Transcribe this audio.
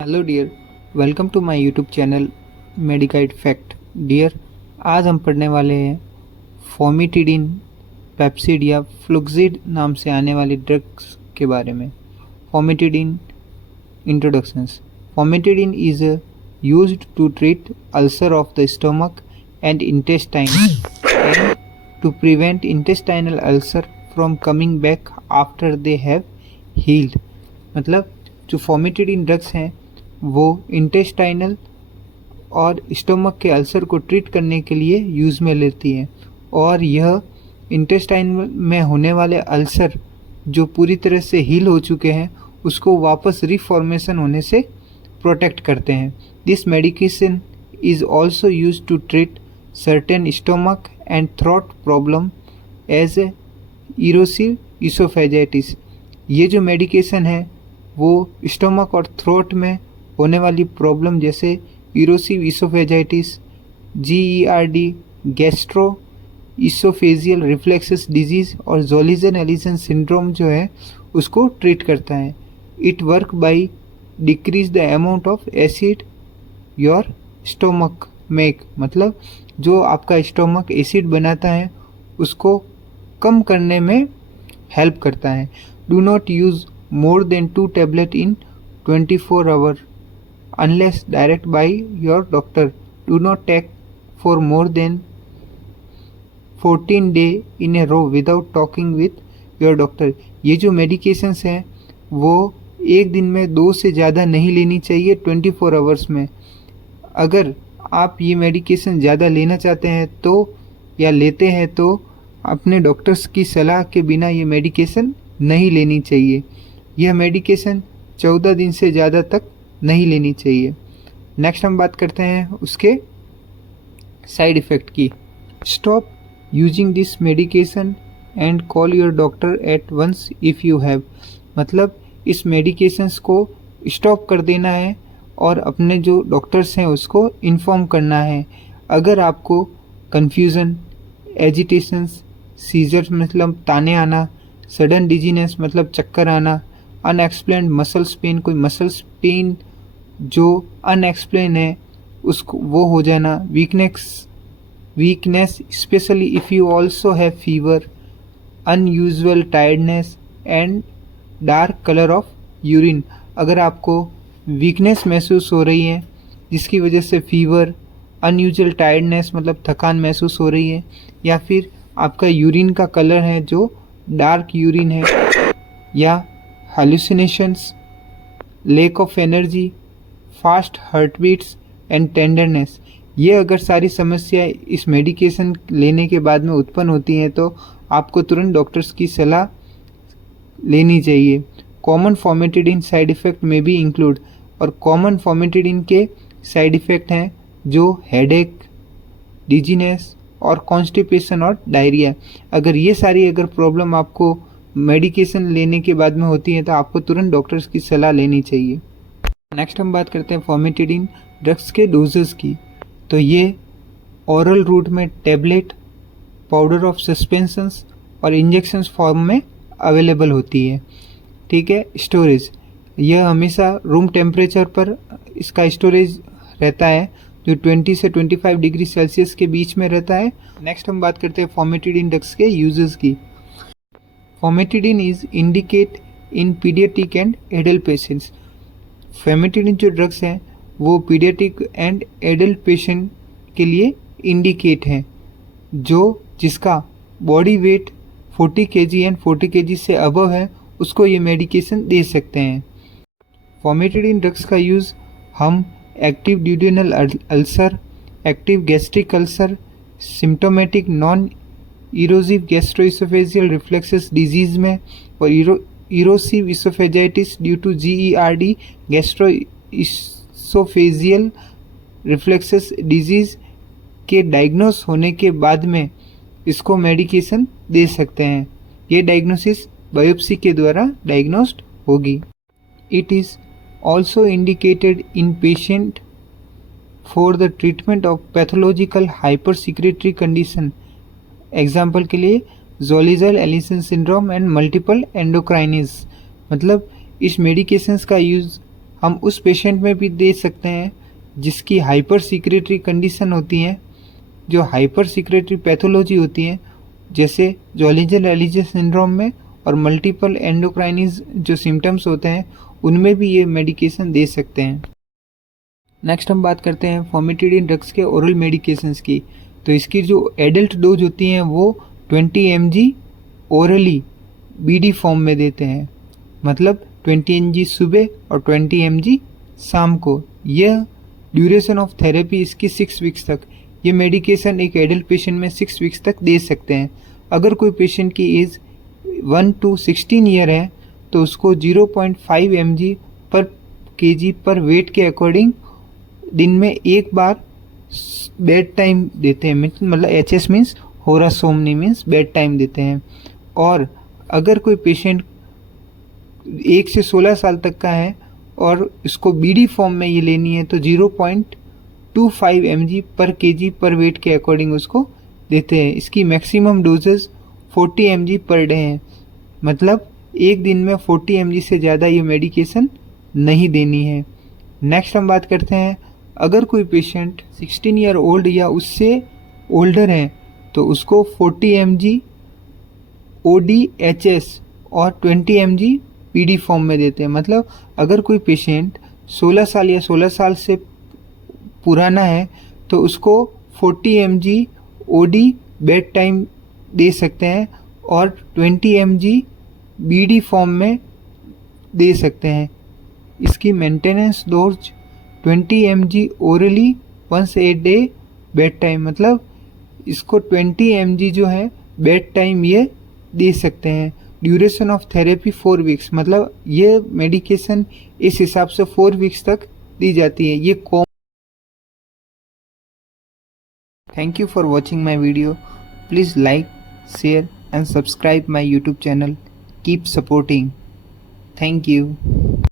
Hello dear, welcome to my YouTube channel Medicaid fact. Dear, आज हम पढ़ने वाले हैं फॉर्मिटिडिन, पेप्सिड या फ्लुक्सिड नाम से आने वाली ड्रग्स के बारे में। Famotidine introductions. Famotidine is used to treat ulcer of the stomach and intestine and to prevent intestinal ulcer from coming back after they have healed. मतलब जो फॉर्मिटिडिन ड्रग्स हैं वो इंटेस्टाइनल और स्टमक के अल्सर को ट्रीट करने के लिए यूज़ में लेती हैं, और यह इंटेस्टाइन में होने वाले अल्सर जो पूरी तरह से हील हो चुके हैं उसको वापस रिफॉर्मेशन होने से प्रोटेक्ट करते हैं। This medication is also use to treat certain stomach and throat problem as a erosive oesophagitis. ये जो मेडिकेशन है वो स्टमक और थ्रोट में होने वाली प्रॉब्लम जैसे erosive oesophagitis, GERD, gastro oesophageal reflexes disease और जोलिजन एलिसन सिंड्रोम जो है उसको ट्रीट करता है। It work by decrease the amount of acid your stomach make. मतलब जो आपका स्टोमक एसिड बनाता है उसको कम करने में हेल्प करता है। Do not use more than 2 tablets in 24 hours unless directed by your doctor. Do not take for more than 14 days in a row without talking with your doctor. ये जो medications हैं वो एक दिन में 2 से ज़्यादा नहीं लेनी चाहिए 24 आवर्स में। अगर आप ये मेडिकेशन ज़्यादा लेना चाहते हैं तो या लेते हैं तो अपने डॉक्टर्स की सलाह के बिना ये मेडिकेशन नहीं लेनी चाहिए। यह मेडिकेशन 14 दिन से ज़्यादा तक नहीं लेनी चाहिए। नेक्स्ट हम बात करते हैं उसके साइड इफ़ेक्ट की। Stop using this medication and call your doctor at once if you have. मतलब इस मेडिकेशंस को स्टॉप कर देना है और अपने जो डॉक्टर्स हैं उसको इन्फॉर्म करना है अगर आपको कन्फ्यूज़न, एजिटेशंस, सीजर्स मतलब ताने आना, सडन डिजीनेस मतलब चक्कर आना, अनएक्सप्लेन्ड मसल्स पेन, कोई मसल्स पेन जो अनएक्सप्लेन है उसको वो हो जाना, weakness specially if you also have fever, unusual tiredness and dark colour of urine. अगर आपको वीकनेस महसूस हो रही है जिसकी वजह से फीवर, अनयूजुअल टायर्डनेस मतलब थकान महसूस हो रही है, या फिर आपका यूरिन का कलर है जो डार्क यूरिन है, या hallucinations, lack of energy, fast heartbeats and tenderness, ये अगर सारी समस्याएं इस मेडिकेशन लेने के बाद में उत्पन्न होती हैं तो आपको तुरंत डॉक्टर्स की सलाह लेनी चाहिए। कॉमन फॉर्मेटिडिन साइड इफ़ेक्ट में भी इंक्लूड, और कॉमन फॉर्मेटिडिन के साइड इफ़ेक्ट हैं जो हेडेक, डिजीनेस और कॉन्स्टिपेशन और डायरिया। अगर ये सारी प्रॉब्लम आपको मेडिकेशन लेने के बाद में होती है तो आपको तुरंत डॉक्टर्स की सलाह लेनी चाहिए। नेक्स्ट हम बात करते हैं फॉर्मेटिडिन ड्रग्स के डोजेस की। तो ये ओरल रूट में टैबलेट, पाउडर ऑफ सस्पेंशंस और इंजेक्शंस फॉर्म में अवेलेबल होती है। ठीक है। स्टोरेज, यह हमेशा रूम टेम्परेचर पर इसका स्टोरेज रहता है जो 20 से 25 डिग्री सेल्सियस के बीच में रहता है। नेक्स्ट हम बात करते हैं फॉर्मेटिडिन ड्रग्स के यूजेस की। Famotidine is indicate in paediatric and adult patients. Famotidine जो ड्रग्स हैं वो पीडियाट्रिक एंड एडल्ट पेशेंट के लिए इंडिकेट हैं जो जिसका body weight 40 kg and 40 kg से अबव है उसको ये मेडिकेशन दे सकते हैं। फॉर्मेटिडिन ड्रग्स का यूज़ हम active duodenal ulcer, active gastric ulcer, symptomatic non erosive gastroesophageal reflexes disease में और erosive oesophagitis due to GERD gastroesophageal reflexes disease के डायग्नोस होने के बाद में इसको मेडिकेशन दे सकते हैं। ये डायग्नोसिस बायोप्सी के द्वारा डायग्नोस्ड होगी। It is also indicated in patient for the treatment of pathological hyper secretory condition. Example के लिए Zollinger Ellison syndrome and multiple endocrine. मतलब इस मेडिकेशंस का यूज़ हम उस पेशेंट में भी दे सकते हैं जिसकी हाइपर सीक्रेटरी कंडीशन होती है, जो हाइपर सीक्रेटरी पैथोलॉजी होती है, जैसे जॉलिंजर एलिजे सिंड्रोम में और मल्टीपल एंडोक्राइनिस जो सिम्टम्स होते हैं उनमें भी ये मेडिकेशन दे सकते हैं। नेक्स्ट हम बात करते हैं फॉर्मेटिडिन ड्रग्स के ओरल मेडिकेशंस की। तो इसकी जो एडल्ट डोज होती हैं वो 20 mg ओरली बीडी फॉर्म में देते हैं, मतलब 20 mg सुबह और 20 mg शाम को। यह ड्यूरेशन ऑफ थेरेपी इसकी 6 वीक्स तक, ये मेडिकेशन एक एडल्ट पेशेंट में 6 वीक्स तक दे सकते हैं। अगर कोई पेशेंट की एज 1 to 16 ईयर है तो उसको 0.5 mg पर kg पर वेट के अकॉर्डिंग दिन में एक बार बेड टाइम देते हैं, मतलब HS मीन्स होरा सोमनी मीन्स बेड टाइम देते हैं। और अगर कोई पेशेंट 1 से 16 साल तक का है और इसको बीडी फॉर्म में ये लेनी है तो 0.25 mg पर kg पर वेट के अकॉर्डिंग उसको देते हैं। इसकी maximum doses 40 mg per day है, मतलब एक दिन में 40 mg से ज़्यादा ये मेडिकेशन नहीं देनी है। नेक्स्ट हम बात करते हैं, अगर कोई पेशेंट 16 ईयर ओल्ड या उससे ओल्डर है तो उसको 40 mg ODHS और 20 mg PD फॉर्म में देते हैं। मतलब अगर कोई पेशेंट 16 साल या 16 साल से पुराना है तो उसको 40 mg OD बेड टाइम दे सकते हैं और 20 mg BD फॉर्म में दे सकते हैं। इसकी maintenance dose 20 mg orally once a day bed time, मतलब इसको 20 mg जो है बेड टाइम ये दे सकते हैं। ड्यूरेशन ऑफ थेरेपी 4 वीक्स, मतलब ये मेडिकेशन इस हिसाब से 4 वीक्स तक दी जाती है। ये thank you for watching my video. Please like, share and subscribe my YouTube channel. Keep supporting. Thank you.